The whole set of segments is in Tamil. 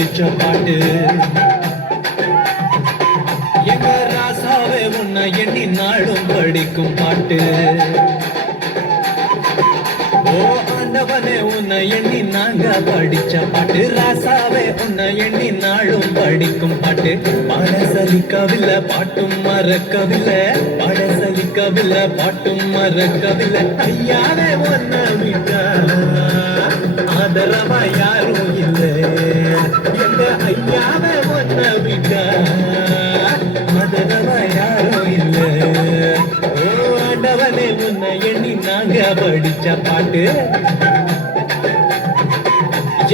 படிச்ச பாட்டு. எங்க ராசாவே உன்னை எண்ணி நாளும் படிக்கும் பாட்டு. ஓ ஆண்டவனே உன்னை எண்ணி நாங்க படிச்ச பாட்டு. ராசாவே உன்னை எண்ணி நாளும் படிக்கும் பாட்டு. பாட சலிக்கவில்லை பாட்டும் மறக்கவில்லை, பாட சலிக்கவில்லை பாட்டும் மறக்கவில்லை. ஐயாவே உன்னை விட்டா ஆதரவா யாரும் இல்லை. எங்க ஐயாவே உன்னை விட்டா ஆதரவா யாரும் இல்லை. ஓ ஆண்டவனே உன்னை எண்ணி நாங்க படிச்ச பாட்டு.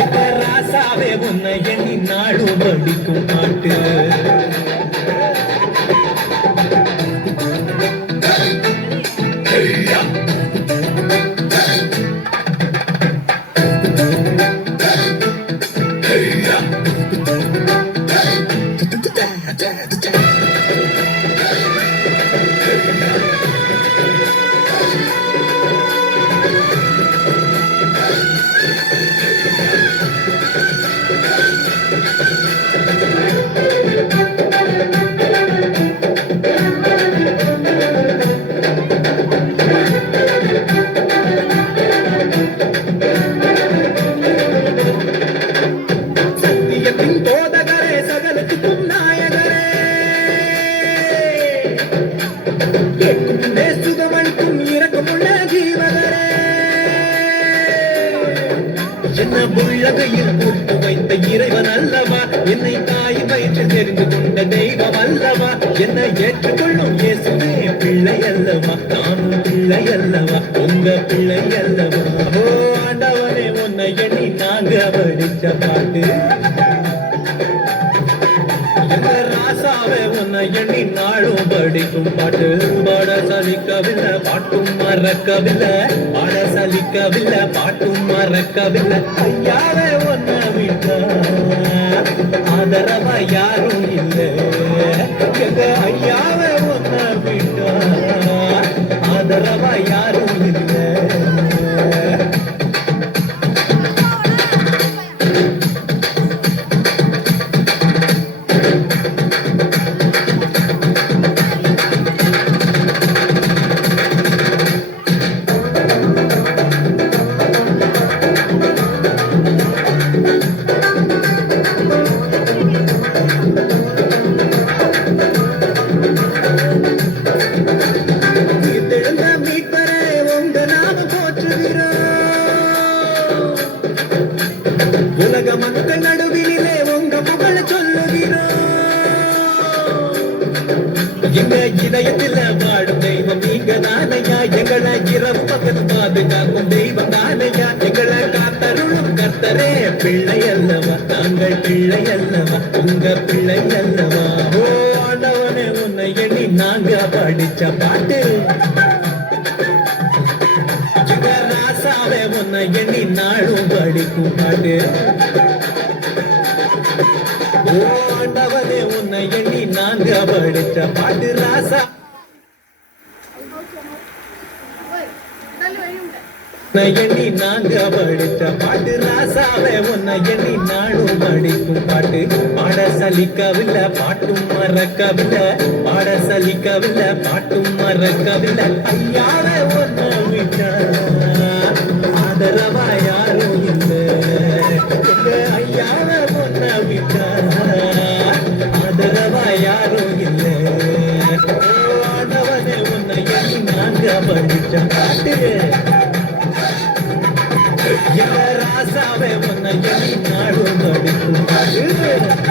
எங்க ராசாவே உன்னை எண்ணி நாளும் படிக்கும் பாட்டு. என்ன உள்ளகையில் கூட்டு வைத்த இறைவன் அல்லவா, என்னை தாய் வயிற்றில் தெரிந்து கொண்ட தெய்வம் அல்லவா, என்னை ஏற்றுக்கொள்ளும் இயேசுவே பிள்ளை அல்லவா, நானும் பிள்ளை அல்லவா, உங்க பிள்ளை அல்லவா. ஓ ஆண்டவனே உன்னை எண்ணி நாங்க படிச்ச பாட்டு. ராசாவே உன்னை எண்ணி நாளும் படிக்கும் பாட்டு. பாட சலிக்கவில்லை பாட்டும் மறக்கவில்லை, பாட சலிக்கவில்லை பாட்டும் மறக்கவில்லை. ஐயாவே உன்னை விட்டா ஆதரவா யாரும் இல்லை. எங்க ஐயாவே உன்னை விட்டா ஆதரவா யாரும் இல்லை. உலக மக்கள் நடுவிலே உங்க புகழ சொல்லுகிறோம். எங்க இதயத்தில் வாடும் தெய்வம் நீங்க தானையா, எங்களை இரவு பகல் பாதுகாக்கும் தெய்வம் தானையா, எங்களை காத்தருளும் கர்த்தரே பிள்ளை அல்லவா, நாங்கள் பிள்ளை அல்லவா, உங்க பிள்ளை அல்லவா. ஓ ஆண்டவனே உன்னை எண்ணி நாங்க படிச்ச பாட்டு. ராசாவே உன்னை எண்ணி நாளும் படிக்கும் பாட்டு. ஓ ஆண்டவனே உன்னை எண்ணி நாங்க படிச்ச பாட்டு. ராசா எண்ணி நாங்க படிச்ச பாட்டு. ராசாவே உன்னை எண்ணி நாளும் படிக்கும் பாட்டு. பாட சலிக்கவில்லை பாட்டும் மறக்கவில்லை, பாட சலிக்கவில்லை பாட்டும் மறக்கவில்லை. ஐயாவே உன்னை விட்டா ஆதரவா யாரும் இல்லை. எங்க ஐயாவே உன்னை விட்டா ஆதரவா யாரும் இல்லை. ஆண்டவனே உன்னை எண்ணி நாங்க படிச்ச பாட்டு. ராசாவே உன்னை எண்ணி நாளும் படிக்கும் பாட்டு.